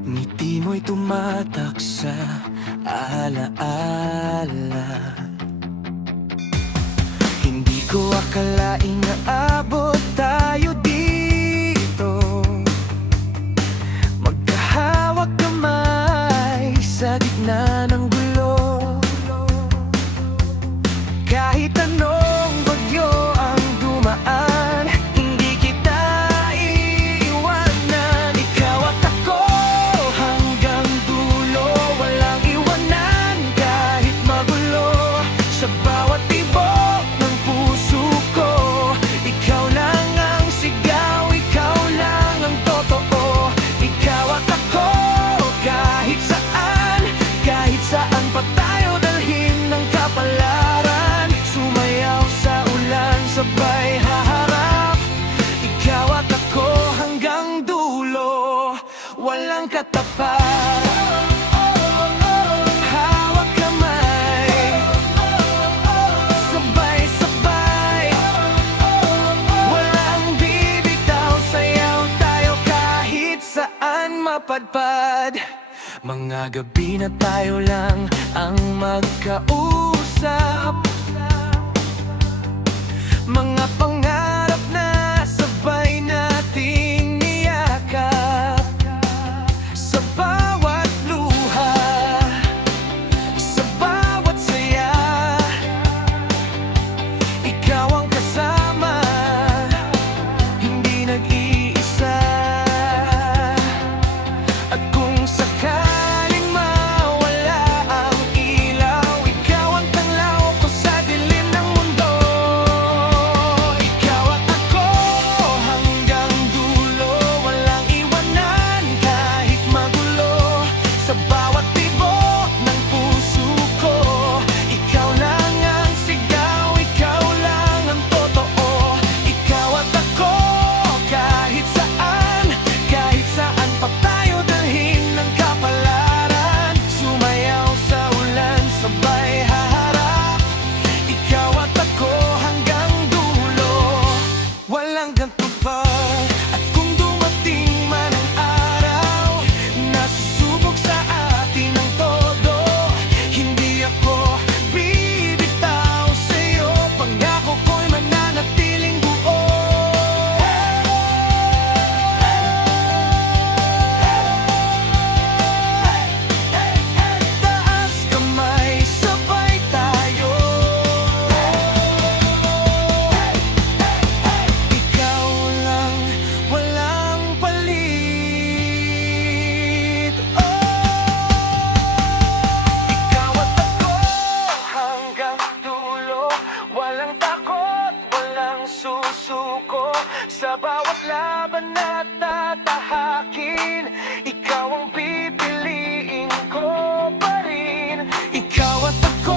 Ngiti mo'y tumatak sa alaala. Hindi ko akalaing naabot tayo dito, magkahawak kamay sa gitna ng gulo. Kahit anong bagyo ang dumaan, hindi kita iiwanan. Ikaw at ako hanggang dulo, walang iwanan kahit magulo. Sa bawat tibok ng puso ko, ikaw lang ang sigaw, ikaw lang ang totoo. Ikaw at ako kahit saan pa tayo dalhin ng kapalaran. Sumayaw sa ulan, sabay haharap. Ikaw at ako hanggang dulo, walang katapat. Hawak kamay, sabay-sabay, walang bibitaw. Sayaw tayo kahit saan mapadpad. Mga gabi na tayo lang ang magkausap, mga pangarap na sabay nating niyakap. Sa bawat luha, sa bawat saya, ikaw ang kasama, hindi nag-iisa. At kung sakaling mawala ang ilaw, ikaw ang tanglaw ko sa dilim ng mundo. Ikaw at ako hanggang dulo, walang iwanan kahit magulo. Sa bawat tibok ng puso ko, ikaw lang ang sigaw, ikaw lang ang totoo. Ikaw at ako kahit saan pa tayo dalhin ng kapalaran. Sumayaw sa ulan, sabay haharap. Ikaw at ako hanggang dulo, walang ganto pa. At kung dumating man ang araw na susubok sa atin ang todo, hindi ako bibitaw sa'yo. Pangako ko'y mananatiling buo. Taas kamay, sabay tayo. Ikaw lang, walang palit. Ikaw at ako hanggang dulo, walang takot, walang susuko. Sa bawat laban na tatahakin, ikaw ang pipiliin ko pa rin. Ikaw at ako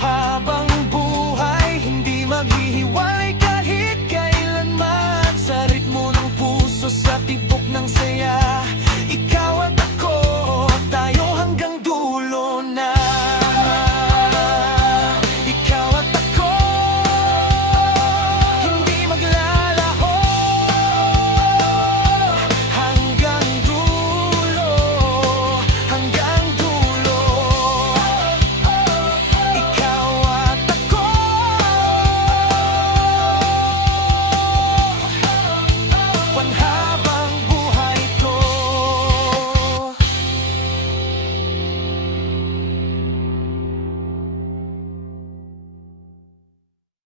habang buhay, hindi maghihiwalay kahit kailanman. Sa ritmo ng puso, sa tibok ng saya, ikaw